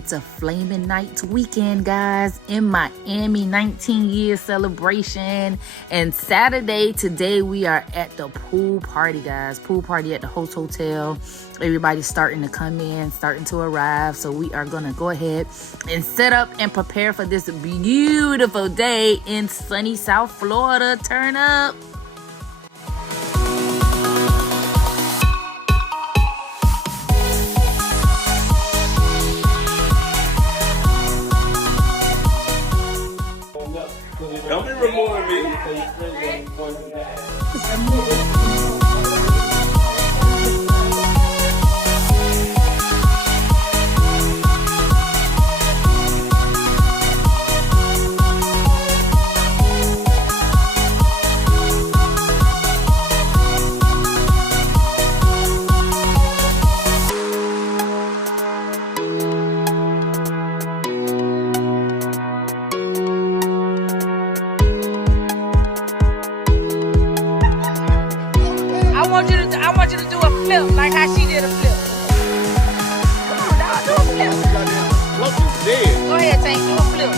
It's a Flaming Nights weekend, guys, in Miami, 19-year celebration. And Saturday, today, we are at the pool party, guys. Pool party at the Host Hotel. Everybody's starting to come in, starting to arrive. So we are going to go ahead and set up and prepare for this beautiful day in sunny South Florida. Turn up. Don't be removing me. I want you to do a flip like how she did a flip. Come on, dog, do a flip. Go ahead, Tank, do a flip.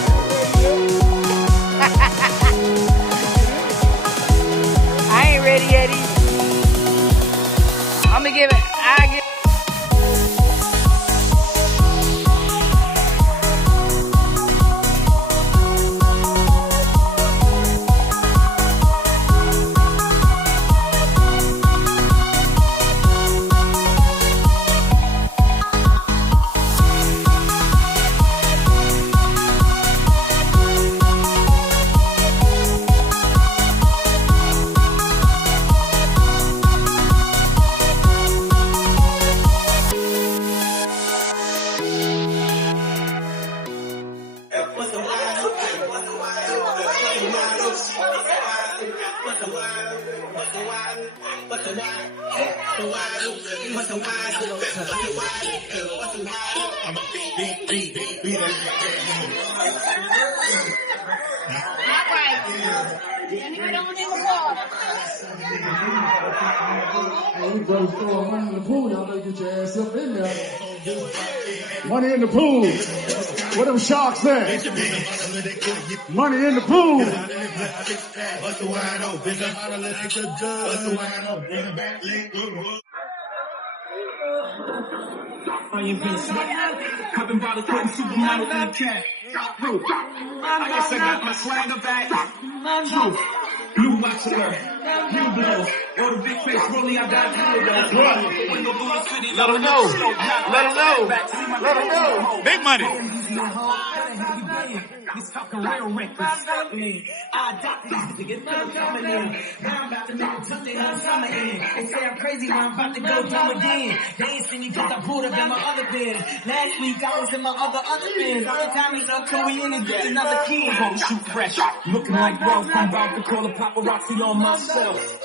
I ain't ready yet either. I'm gonna give it. Money in the pool, y'all better get your ass up in there. Money in the pool. Where them sharks at? Money in the pool. Popping bottles, putting supermodels in the cat. I guess I got my swagger back. Blue watch alert, blue blow. Or the big face rolling, I got blue though. Let them know. Let them know. Let them know. Big money. He's talking real reckless. I got these to get them coming in. Now I'm about to make them touch their whole summer in. They say I'm crazy, but I'm about to go through again. They ain't seen me cause I pulled up in my other bins. Last week I was in my other bins. All the time he's up till we in it, get another kid. Won't shoot fresh, looking like Ralph. I'm about to call a paparazzi on myself.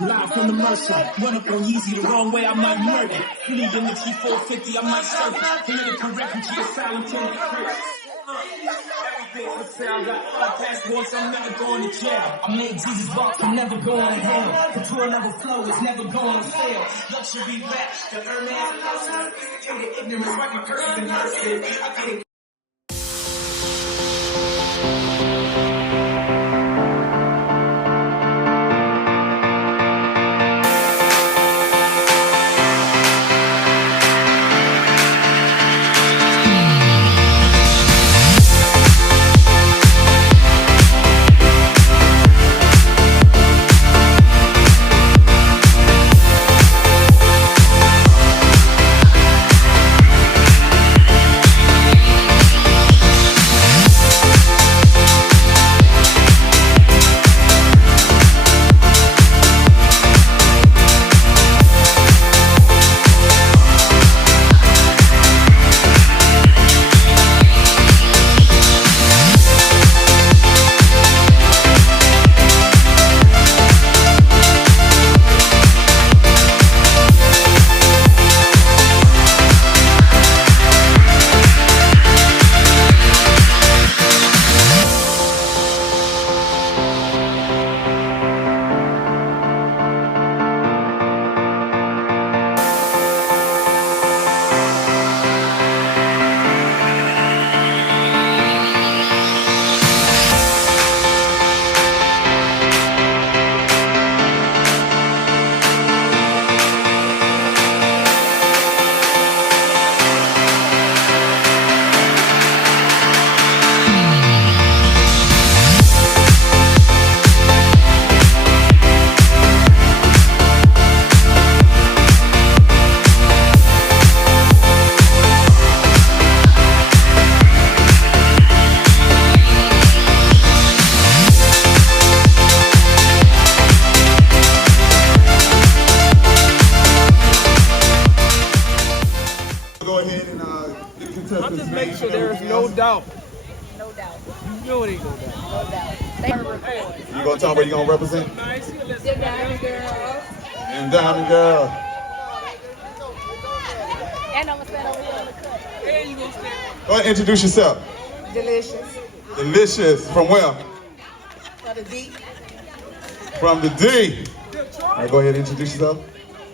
Live from the Mercer, run up on Yeezy the wrong way, I might murder. Leave the Nixie 450, I might serve it. Political refugee asylum to the first. Everything for sale, got all passports, I'm never going to jail. I made Jesus box, I'm never going to hell. Couture never flow, it's never going to fail. Luxury rap, the Hermes person. Kill the ignorance, write my curses and mercy. I can't. ahead and get the contestants. I'll just make sure there is no doubt. No doubt. You know it ain't no doubt. No doubt. Thank you. You gonna tell me where you gonna represent? The Diamond Girl. And Diamond Girl. And I'm gonna stand over here on the cut. And you gonna stand. Go ahead and introduce yourself. Delicious. Delicious. From where? For the D. From the D. All right, go ahead and introduce yourself.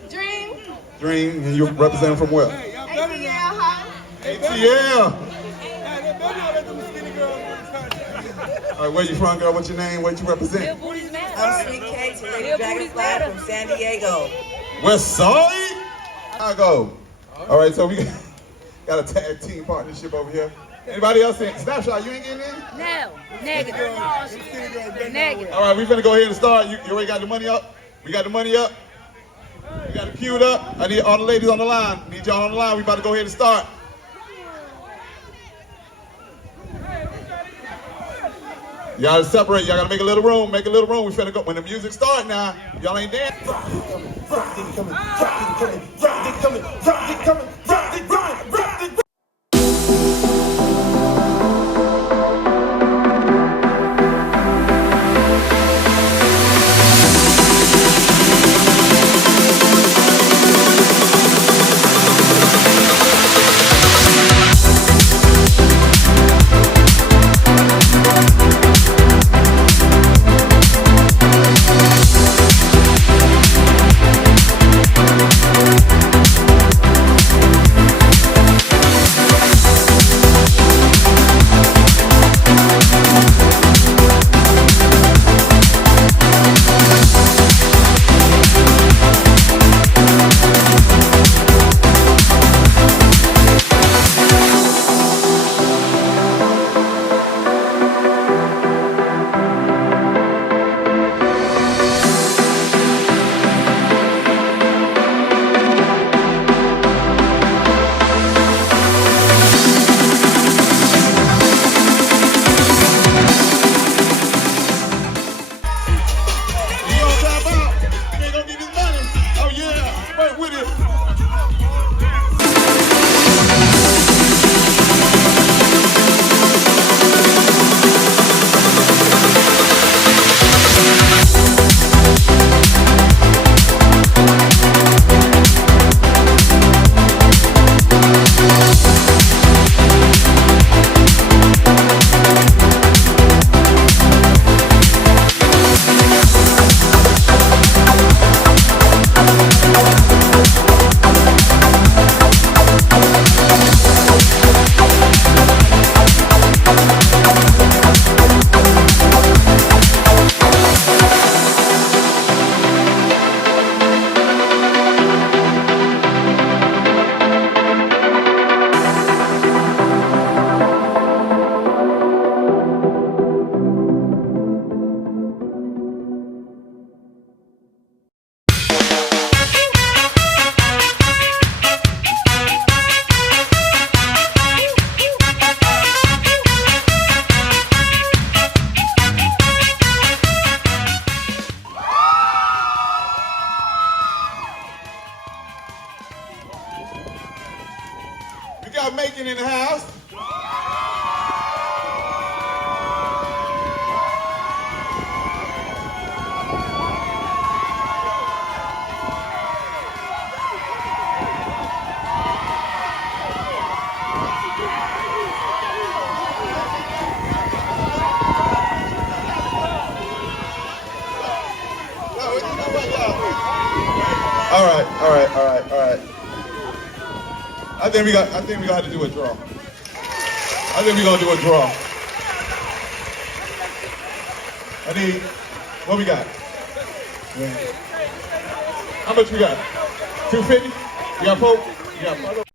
Dream. Dream, and you represent from where? ATL High. ATL. All right, where you from, girl? What's your name? What you represent? I'm Sweet Cakes with Lady Dragonfly from San Diego. West Side? I go. All right, so we got a tag team partnership over here. Anybody else in? Snapshot, you ain't getting in? No. Negative. Negative. All right, we finna go ahead and start. You already got the money up? We got the money up? We got it queued up? I need all the ladies on the line. Need y'all on the line. We about to go ahead and start. Y'all gotta separate. Y'all gotta make a little room. Make a little room. We finna go. When the music start now, y'all ain't dancing. got Macon in the house. All right. I think we gonna have to do a draw. I think we're gonna do a draw. I need, what we got? Yeah. How much we got? 250? You got Pope? You got Pope?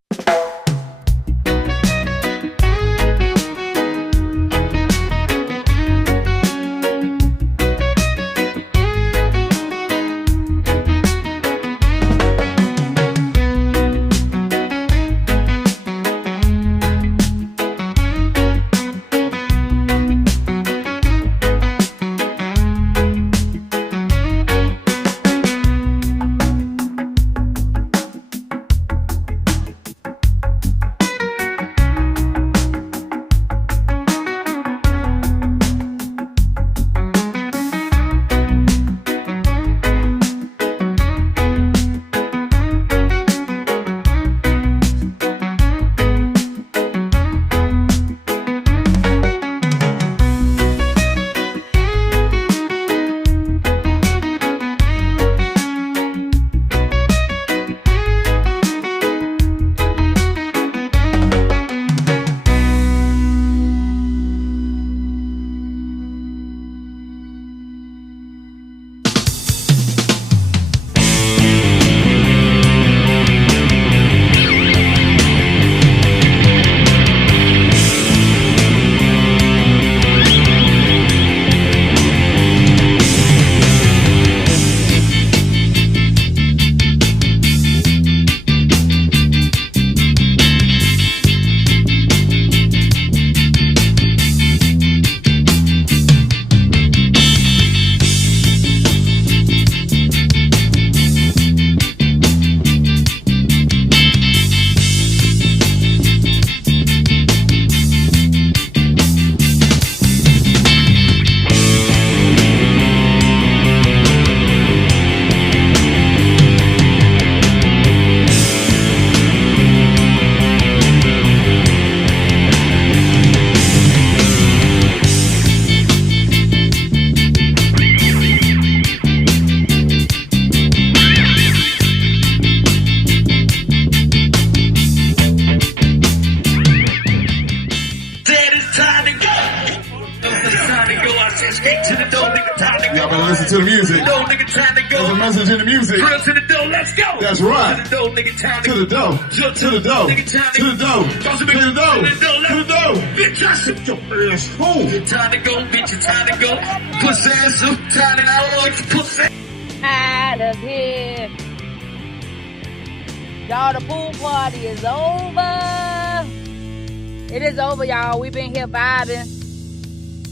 listen to the music. No nigga, time to There's a go. message in the music. Drill to the door, let's go. That's right. To the door, nigga, time To the dough. Drill To the dough. Nigga, time To the dough. Goes To the dough. To the dough. Bitch, I should Your ass home. time to go, bitch, it's time to go. Pussy ass up, time to go. Like pussy. Out of here. Y'all, the pool party is over. It is over, y'all. We've been here vibing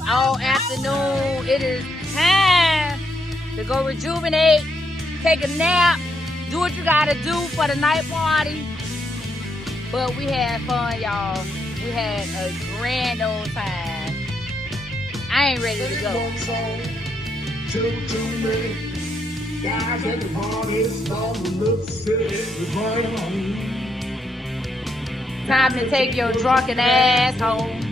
all afternoon. It is time to go rejuvenate, take a nap, do what you gotta do for the night party. But we had fun, y'all. We had a grand old time. I ain't ready to go. Guys at the party, all the little city is right on. Time to take your drunken ass home.